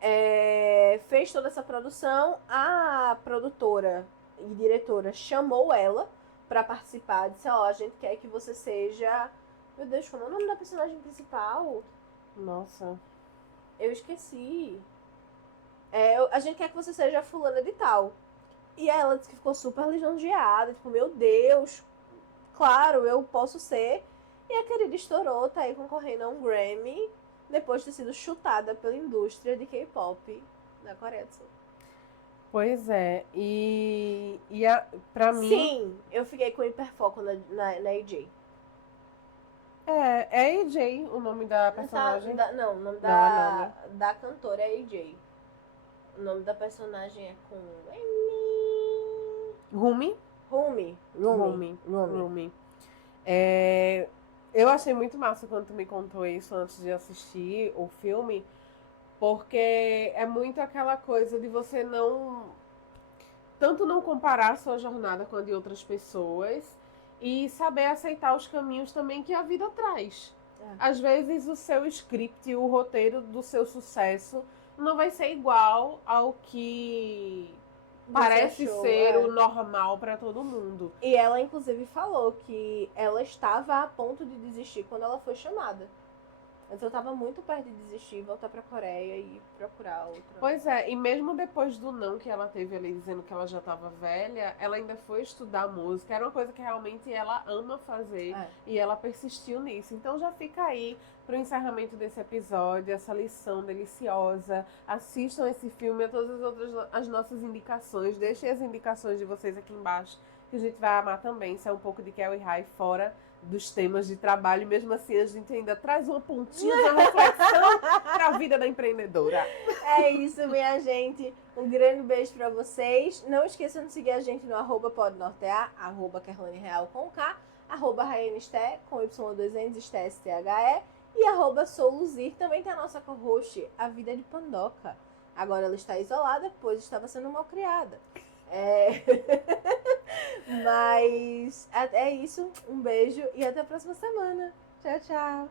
fez toda essa produção. A produtora e diretora chamou ela pra participar. Disse, a gente quer que você seja... Meu Deus, como é o nome da personagem principal? Nossa. Eu esqueci. A gente quer que você seja fulana de tal. E ela disse que ficou super lisonjeada. Tipo, meu Deus, claro, eu posso ser... E a querida estourou, tá aí concorrendo a um Grammy, depois de ter sido chutada pela indústria de K-pop da Coreia do Sul. Pois é, pra mim... Sim, eu fiquei com hiperfoco na AJ. É AJ o nome da personagem? Não, o nome Não. da cantora é AJ. O nome da personagem é com... Rumi? Rumi. Eu achei muito massa quando tu me contou isso antes de assistir o filme, porque é muito aquela coisa de você tanto não comparar a sua jornada com a de outras pessoas e saber aceitar os caminhos também que a vida traz. Às vezes o seu script, o roteiro do seu sucesso não vai ser igual ao que parece ser o normal pra todo mundo. E ela, inclusive, falou que ela estava a ponto de desistir quando ela foi chamada. Mas eu tava muito perto de desistir, voltar pra Coreia e procurar outra. Pois é, e mesmo depois do não que ela teve ali, dizendo que ela já tava velha, ela ainda foi estudar música. Era uma coisa que realmente ela ama fazer e ela persistiu nisso. Então já fica aí pro encerramento desse episódio, essa lição deliciosa. Assistam esse filme, a todas as outras as nossas indicações. Deixem as indicações de vocês aqui embaixo, que a gente vai amar também. Isso é um pouco de Kelly High fora dos temas de trabalho, mesmo assim a gente ainda traz uma pontinha de reflexão para a vida da empreendedora. É isso, minha gente. Um grande beijo para vocês. Não esqueçam de seguir a gente no @podnortear, @KerlaneReal com K, @RaianeSté com Y2Ns, STSTHE e @Souluzir. Também tem a nossa co-host, a Vida de Pandoca. Agora ela está isolada, pois estava sendo mal criada. Mas é isso. Um beijo e até a próxima semana. Tchau, tchau.